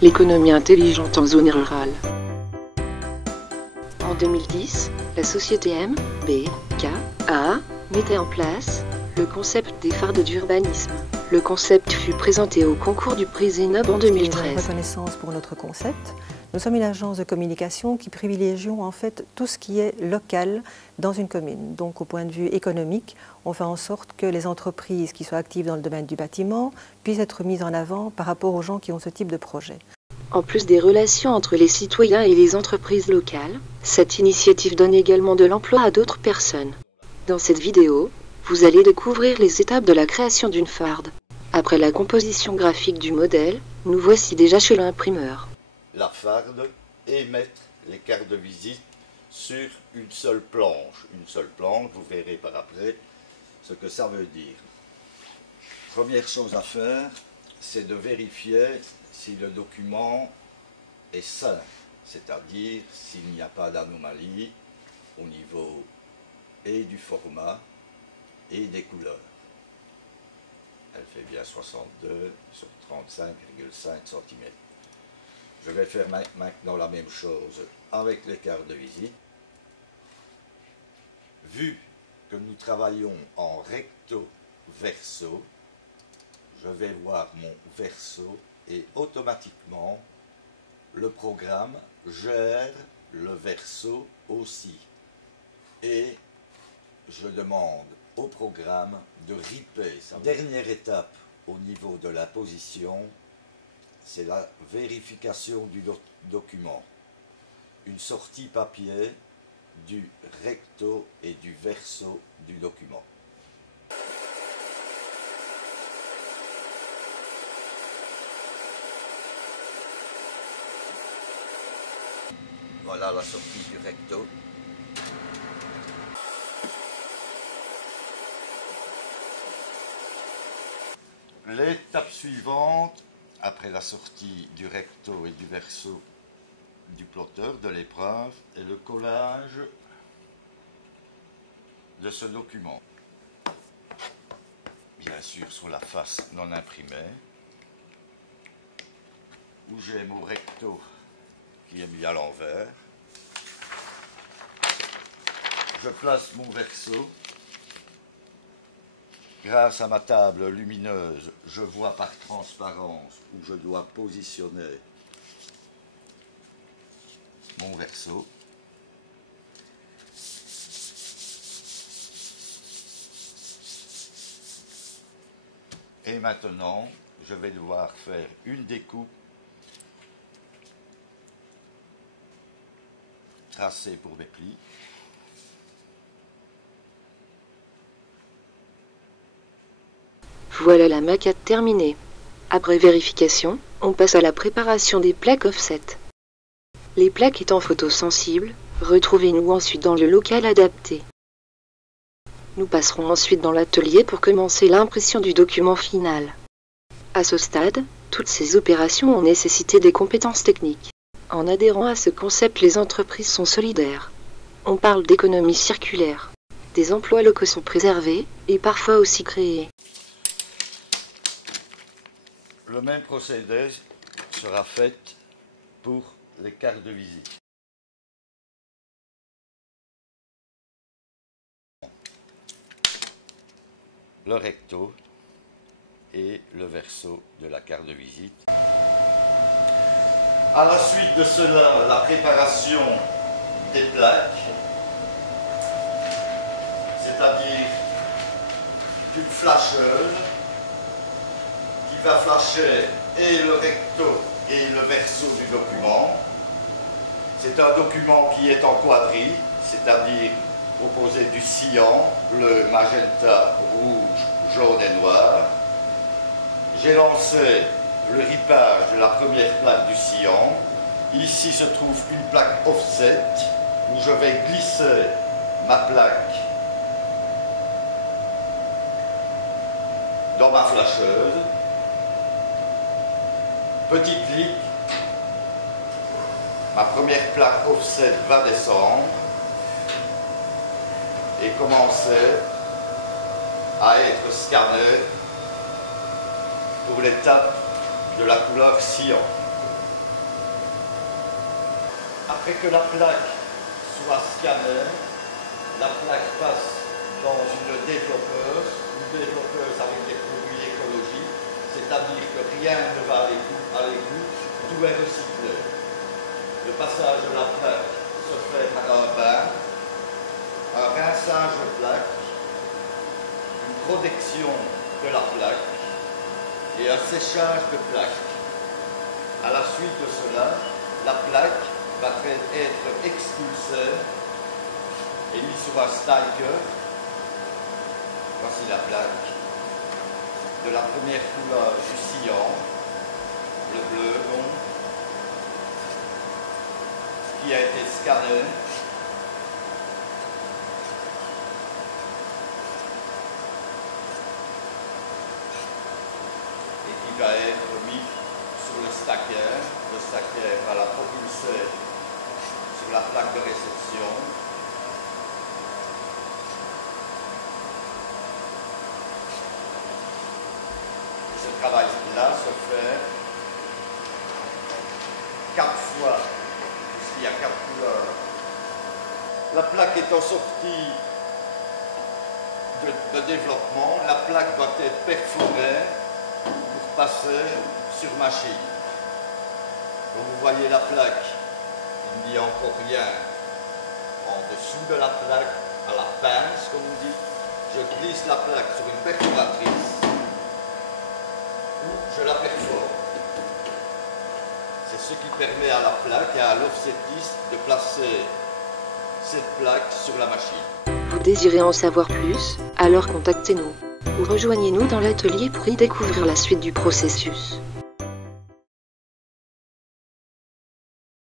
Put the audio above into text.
l'économie intelligente en zone rurale. En 2010, la société MBKA mettait en place le concept des fardes d'urbanisme. Le concept fut présenté au concours du prix Zénob en 2013. Reconnaissance pour notre concept. Nous sommes une agence de communication qui privilégions en fait tout ce qui est local dans une commune. Donc au point de vue économique, on fait en sorte que les entreprises qui soient actives dans le domaine du bâtiment puissent être mises en avant par rapport aux gens qui ont ce type de projet. En plus des relations entre les citoyens et les entreprises locales, cette initiative donne également de l'emploi à d'autres personnes. Dans cette vidéo, vous allez découvrir les étapes de la création d'une farde. Après la composition graphique du modèle, nous voici déjà chez l'imprimeur. La farde et mettre les cartes de visite sur une seule planche. Une seule planche, vous verrez par après ce que ça veut dire. Première chose à faire, c'est de vérifier si le document est sain, c'est-à-dire s'il n'y a pas d'anomalie au niveau et du format et des couleurs. Elle fait bien 62 sur 35,5 cm. Je vais faire maintenant la même chose avec les cartes de visite. Vu que nous travaillons en recto verso, je vais voir mon verso et automatiquement le programme gère le verso aussi. Et je demande au programme de ripper. Dernière étape au niveau de la position, c'est la vérification du document. Une sortie papier du recto et du verso du document. Voilà la sortie du recto. L'étape suivante, après la sortie du recto et du verso du plotter de l'épreuve, est le collage de ce document. Bien sûr sur la face non imprimée, où j'ai mon recto qui est mis à l'envers. Je place mon verso. Grâce à ma table lumineuse, je vois par transparence où je dois positionner mon verso. Et maintenant, je vais devoir faire une découpe tracée pour mes plis. Voilà la maquette terminée. Après vérification, on passe à la préparation des plaques offset. Les plaques étant photosensibles, retrouvez-nous ensuite dans le local adapté. Nous passerons ensuite dans l'atelier pour commencer l'impression du document final. À ce stade, toutes ces opérations ont nécessité des compétences techniques. En adhérant à ce concept, les entreprises sont solidaires. On parle d'économie circulaire. Des emplois locaux sont préservés et parfois aussi créés. Le même procédé sera fait pour les cartes de visite. Le recto et le verso de la carte de visite. À la suite de cela, la préparation des plaques, c'est-à-dire une flasheuse qui va flasher et le recto et le verso du document. C'est un document qui est en quadrille, c'est-à-dire composé du cyan, bleu, magenta, rouge, jaune et noir. J'ai lancé le ripage de la première plaque du cyan. Ici se trouve une plaque offset où je vais glisser ma plaque dans ma flasheuse. Petit clic, ma première plaque offset va descendre et commencer à être scannée pour l'étape de la couleur cyan. Après que la plaque soit scannée, la plaque passe dans une développeuse avec des produits écologiques, c'est-à-dire que rien ne va à l'égout, tout est recyclé. Le passage de la plaque se fait par un bain, un rinçage de plaque, une protection de la plaque et un séchage de plaque. À la suite de cela, la plaque va être expulsée et mise sur un stacker. Voici la plaque de la première couleur du cyan, le bleu donc, qui a été scanné. Et qui va être mis sur le stacker. Le stacker va la propulser sur la plaque de réception. Et ce travail-là se fait 4 fois, puisqu'il y a 4 couleurs. La plaque étant sortie de développement, la plaque doit être perforée pour passer sur machine. Donc vous voyez la plaque, il n'y a encore rien en dessous de la plaque, à la pince comme on dit. Je glisse la plaque sur une perforatrice ou je la perfore. C'est ce qui permet à la plaque et à l'offsettiste de placer cette plaque sur la machine. Vous désirez en savoir plus? Alors contactez-nous ou rejoignez-nous dans l'atelier pour y découvrir la suite du processus.